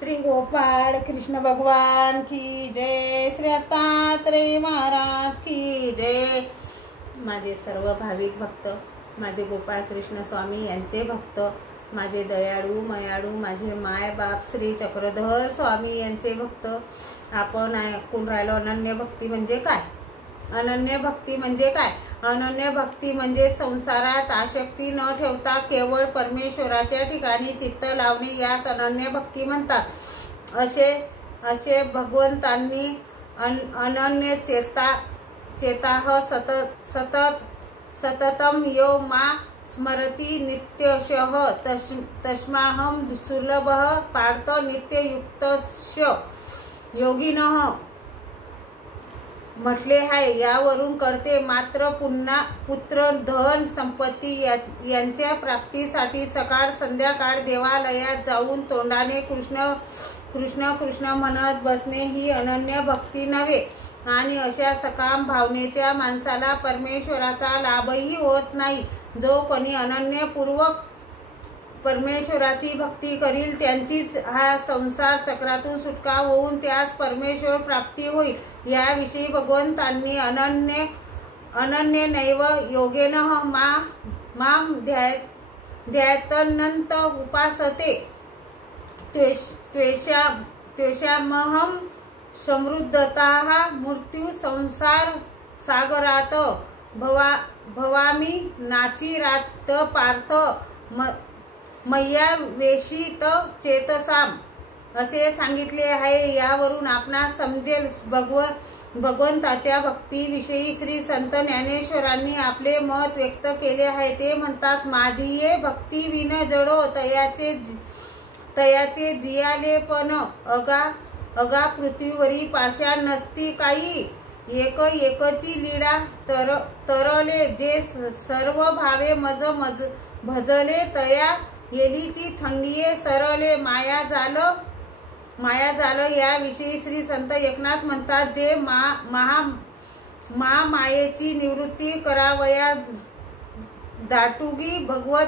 श्री गोपाळ कृष्ण भगवान की जय, श्री दत्तात्रेय महाराज की जय। माझे सर्व भाविक भक्त, माझे गोपाळ कृष्ण स्वामी यांचे भक्त, माझे दयाळू मयाळू माझे माय बाप श्री चक्रधर स्वामी यांचे भक्त, आपण ऐकून राहिलो अनन्य भक्ती म्हणजे काय। अनन्य भक्ती म्हणजे काय? अनन्य भक्ती म्हणजे संसारात आसक्ती न ठेवता केवळ परमेश्वराच्या ठिकाणी चित्त लावणे, यास अनन्य भक्ती म्हणतात। असे भगवंतांनी अनन्य चेताह सततम यो मा स्मरती नित्यशः तस्माहं सुलभः पार्थ नित्ययुक्तस्य योगिनः म्हटले आहे। यावरून कळते मात्र पुन्हा पुत्र धन संपत्ती यांच्या प्राप्तीसाठी सकाळ संध्याकाळ देवालयात जाऊन तोंडाने कृष्ण कृष्ण कृष्ण म्हणत बसणे ही अनन्य भक्ती नव्हे। आणि अशा सकाम भावनेच्या माणसाला परमेश्वराचा लाभही होत नाही। जो कोणी अनन्यपूर्वक परमेश्वराची भक्ती करील त्यांचीच हा संसार चक्रातून सुटका होऊन त्यास परमेश्वर प्राप्ती होईल। याविषयी भगवंतांनी अनन्य नैव योगेन माम ध्यायतनंत उपासते त्वेषामहं समृद्धताः मृत्यू संसार सागरात भवामी नाचिरात पार्थ मय्या वेशित चेतसाम असे सांगितले आहे। यावरून आपणास समजेल भगवंताच्या भक्तीविषयी श्री संत ज्ञानेश्वरांनी आपले मत व्यक्त केले आहे। ते म्हणतात, माझी ये भक्ती विन जडो तयाचे जियाले पण अगा पृथ्वीवरी पाषाण नसती काही। एकची लीळा तरले जे सर्व भावे मज भजले तया येलीची थंडीये सरले माया झालं। याविषयी श्री संत एकनाथ म्हणतात, जे मायेची निवृत्ती करावया दाटुगी भगवत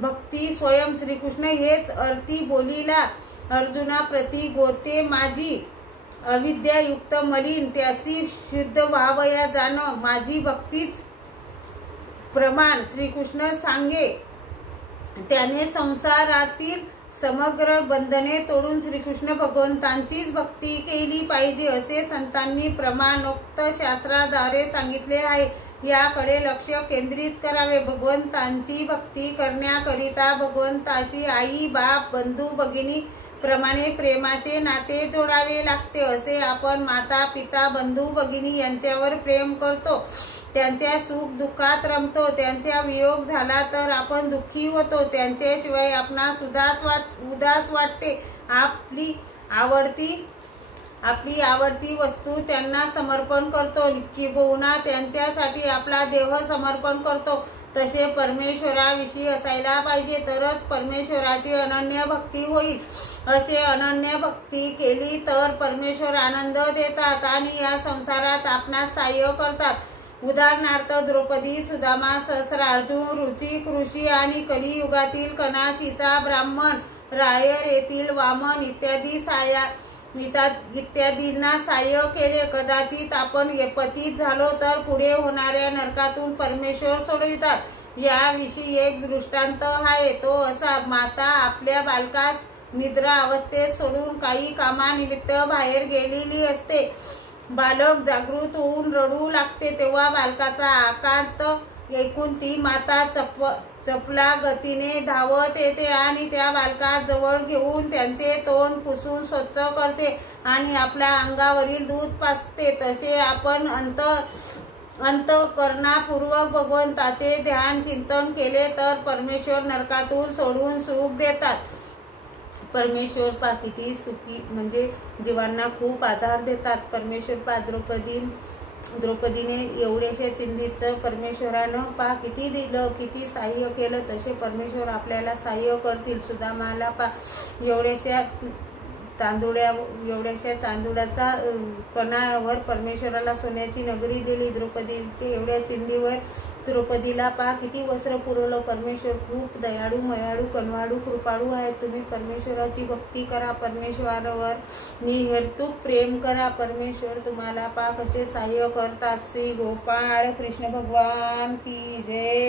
भक्ती स्वयं श्रीकृष्ण हेच अर्थी बोलिला अर्जुना प्रति गोते माझी अविद्यायुक्त मलिन त्यासी शुद्ध व्हावया जाण माझी भक्तीच प्रमाण श्रीकृष्ण सांगे। त्याने संसारातील समग्र बंधने तोडून श्रीकृष्ण भगवंतांचीच भक्ती केली पाहिजे असे संतांनी प्रमाणोक्त शास्त्राद्वारे सांगितले आहे। याकडे लक्ष केंद्रित करावे। भगवंतांची भक्ती करण्याकरिता भगवंताशी आई बाप बंधू भगिनी प्रमाणे प्रेमाचे नाते जोडावे लागते। असे आपण माता पिता बंधू भगिनी यांच्यावर प्रेम करतो, त्यांच्या सुख दुःखात रमतो, त्यांचा वियोग झाला तर आपण दुःखी होतो, त्यांच्याशिवाय आपणास उदास वाटते। आपली आवडती वस्तू त्यांना समर्पण करतो, किंबहुना त्यांच्यासाठी आपला देह समर्पण करतो। तसे परमेश्वराविषयी असायला पाहिजे, तरच परमेश्वराची अनन्य भक्ती होईल। असे अनन्य भक्ती केली तर परमेश्वर आनंद देतात आणि या संसारात आपणास सहाय्य करतात। उदाहरणार्थ द्रौपदी, सुदामा, सहस्रार्जुन, रुचिक ऋषी आणि कलियुगातील कनाशीचा ब्राह्मण, रायर येथील वामन इत्यादींना सहाय्य केले। कदाचित आपण पतित झालो तर पुढे होणाऱ्या नरकातून परमेश्वर सोडवितात। याविषयी एक दृष्टांत आहे, तो असा, माता आपल्या बालकास निद्रा अवस्थेत सोडून काही कामानिमित्त बाहेर गेलेली असते। बालक जागृत होऊन रडू लागते, तेव्हा बालकाचा आकांत ऐकून ती माता चपला गतीने धावत येते आणि त्या बालकास जवळ घेऊन त्यांचे तोंड पुसून स्वच्छ करते आणि आपल्या अंगावरील दूध पाजते। तसे आपण अंतःकरणापूर्वक भगवंताचे ध्यान चिंतन केले तर परमेश्वर नरकातून सोडून सुख देतात। परमेश्वर पा किती सुखी म्हणजे जीवांना खूप आधार देतात। परमेश्वर पा द्रौपदीने एवढ्याशा चिंधीचं परमेश्वरानं पा किती दिलं, किती सहाय्य केलं, तसे परमेश्वर आपल्याला सहाय्य करतील। सुदामाला पा एवढ्याशा एवढ्याशा तांदूळाचा कणावर परमेश्वराला सोन्याची नगरी दिली. द्रौपदीचे एवढ्या चिंधीवर द्रौपदीला पहा किती वस्त्र पुरवलं. परमेश्वर खूप दयाळू, मयाळू, कनवाळू, कृपाळू आहे. तुम्ही परमेश्वराची भक्ती करा, परमेश्वरावर निहेतुक प्रेम करा. परमेश्वर तुम्हाला पहा कसे सहाय्य करतात. श्री गोपाळ कृष्ण भगवान की जय.